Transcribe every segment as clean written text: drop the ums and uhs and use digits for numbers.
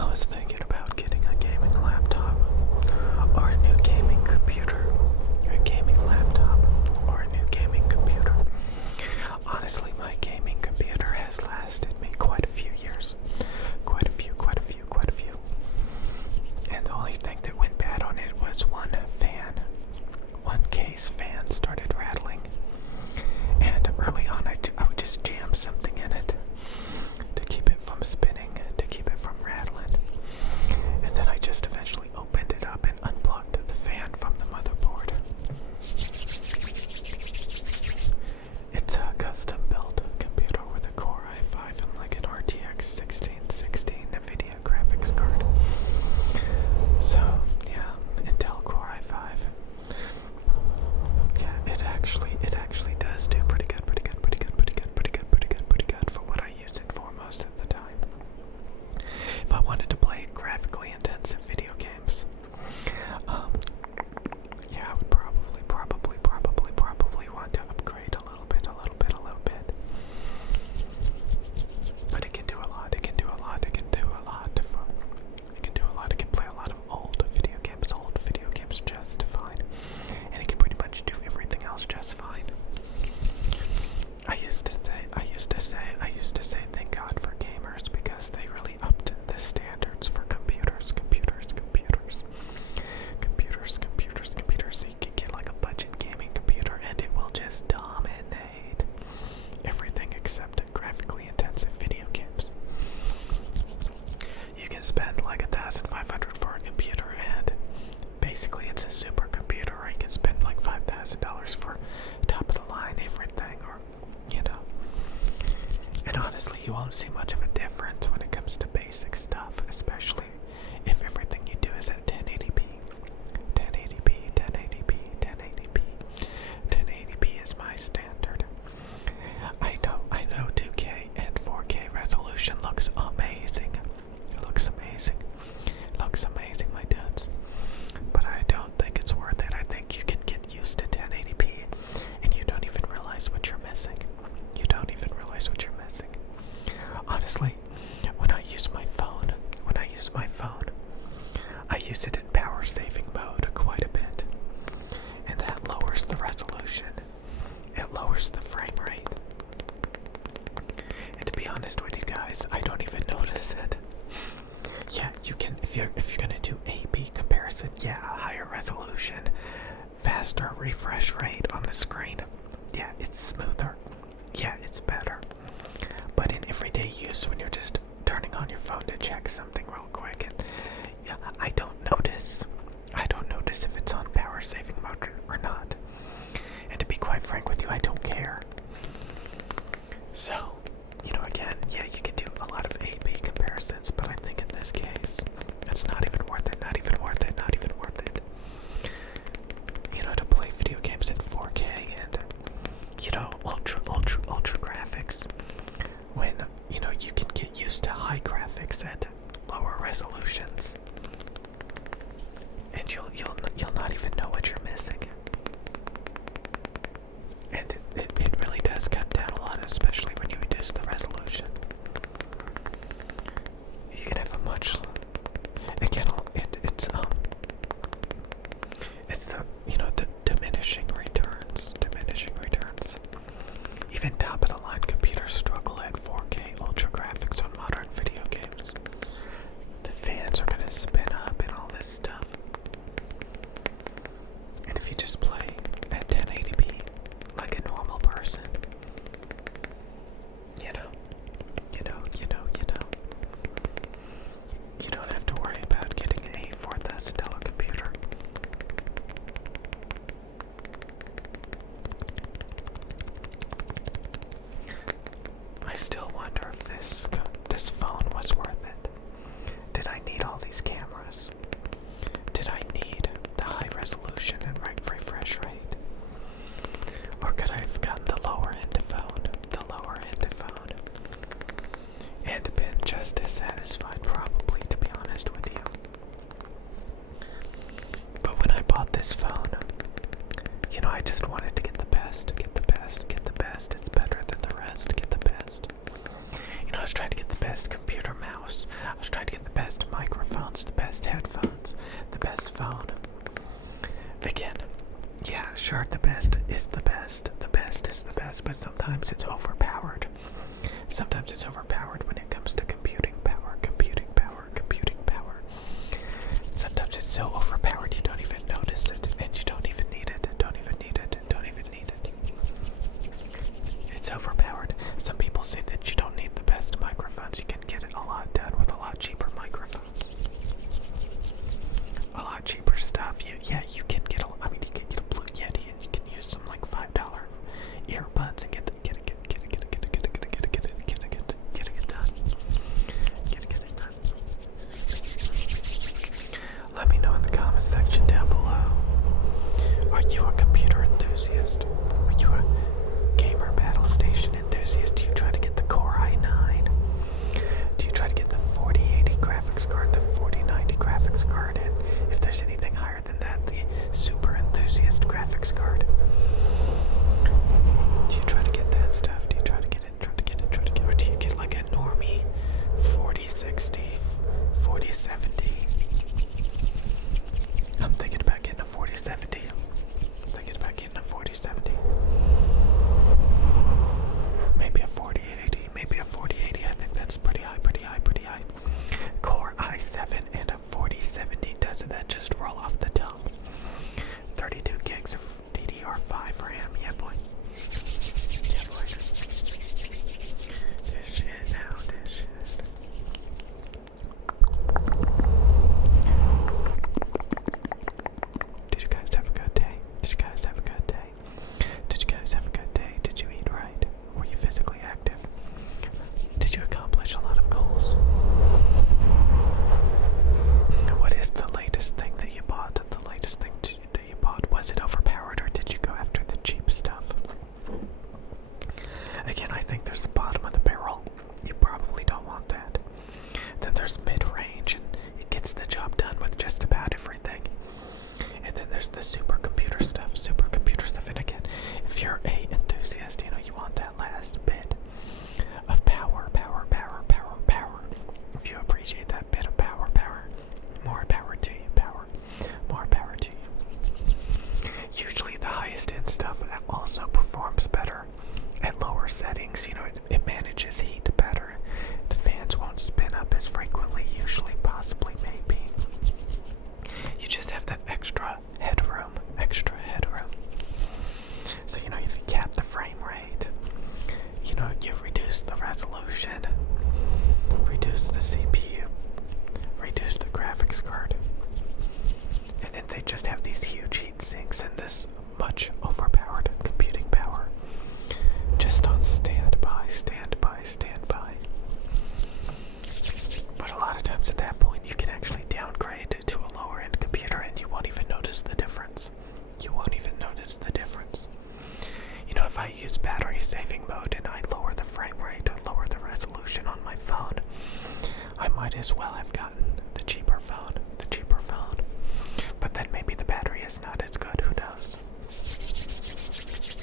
I was thinking about getting a gaming laptop or a new gaming computer, or a gaming laptop or a new gaming computer. Honestly, my gaming computer has lasted me quite a few years. Quite a few. And the only thing that went bad on it was one case fan started rattling. And early on I would just jam something in it to keep it from spinning, to keep it from rattling. And then I just eventually opened it up and unplugged the fan from the motherboard. It's a custom built computer with a Core i5 and like an RTX 1660 NVIDIA graphics card. So yeah, Intel Core i5. Yeah, it actually does do pretty good for what I use it for most of the time. If I wanted to play graphically intensive video games, yeah, I would probably want to upgrade a little bit. But it can do a lot. It can play a lot of old video games just fine. And it can pretty much do everything else just fine. I used to say thank God for gamers because they really upped the standards for computers. So you can get like a budget gaming computer and it will just dominate everything except graphically intensive video games. You can spend like $1,500 for a computer and basically it's a supercomputer, or you can spend like $5,000 for top of the line everything, or and honestly you won't see much of a difference when it comes to basic stuff, especially if everything you do is at 1080p. 1080p is my standard. I know 2K and 4K resolution looks amazing. It looks amazing, my dudes. But I don't think it's worth it. I think you can get used to 1080p and you don't even realize what you're missing. Honestly, when I use my phone, I use it in power saving mode quite a bit. And that lowers the resolution. It lowers the frame rate. And to be honest with you guys, I don't even notice it. Yeah, you can, if you're gonna do A/B comparison, yeah, higher resolution, faster refresh rate on the screen. Yeah, it's smoother. Yeah, it's better. But in everyday use, when you're just turning on your phone to check something real quick, and yeah, I don't notice if it's on power saving mode or not. And to be quite frank with you, I don't care. So, again, yeah, you can do a lot of A/B comparisons, but I think in this case, it's not even worth it. To play video games in 4K and, ultra graphics, when, you can get used to high graphics at lower resolutions. And you'll not even know what you're missing. And it really does cut down a lot, especially when you reduce the resolution. You can have a much, again, it's the diminishing returns. Even top of the line computers struggle at 4K ultra graphics on modern video games. The fans are gonna spin up and all this stuff. Sure, the best is the best. The best is the best, but sometimes it's overpowered. Sometimes it's overpowered when it comes to computing power, computing power, computing power. Sometimes it's so overpowered you don't even notice it, and you don't even need it, don't even need it, don't even need it. It's overpowered. Some people say that you don't need the best microphones. You can get it a lot done with a lot cheaper microphones. A lot cheaper stuff. You can get you can get a Blue Yeti and you can use some like $5 earbuds and get it done. Let me know in the comment section down below. Are you a computer enthusiast? Are you a gamer battle station enthusiast? Do you try to get the Core i9? Do you try to get the 4080 graphics card, the 4090 graphics card, and if there's anything higher than that, the super enthusiast graphics card? Do you try to get that stuff? Do you try to get it, or do you get like a normie 4060, 4070? I'm thinking about getting a 4070. Maybe a 4080. I think that's pretty high. Core i7 and a 4070. Doesn't that just roll off the tongue? 32 gigs of DDR5 RAM. Yeah, boy. Dish it now, dish it. Did you guys have a good day? Did you guys have a good day? Did you eat right? Were you physically active? Did you accomplish a lot of goals? What is the latest thing that you bought? Was it overpowered or did you go after the cheap stuff? Again, I think there's the bottom of the barrel. You probably don't want that. Then there's mid-range, and it gets the job done with just about everything. And then there's the supercomputer stuff. And again, if you're a enthusiast, you want that last bit of power. If you appreciate that bit of power, more power to you, more power to you. Usually the highest end stuff also performs better at lower settings. It manages heat better. The fans won't spin up as frequently, usually, possibly, maybe. You just have that extra headroom. So, if you cap the frame rate, you reduce the resolution, reduce the CPU, reduce the graphics card, and then they just have these huge heat sinks and this much overpowered computing power just on standby. But a lot of times at that point you can actually downgrade to a lower end computer and you won't even notice the difference. If I use battery saving mode and I lower the frame rate or lower the resolution on my phone, I might as well have gotten the cheaper phone. But then maybe the battery is not as good, who knows?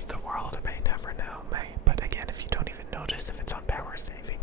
The world may never know, but again, if you don't even notice if it's on power saving,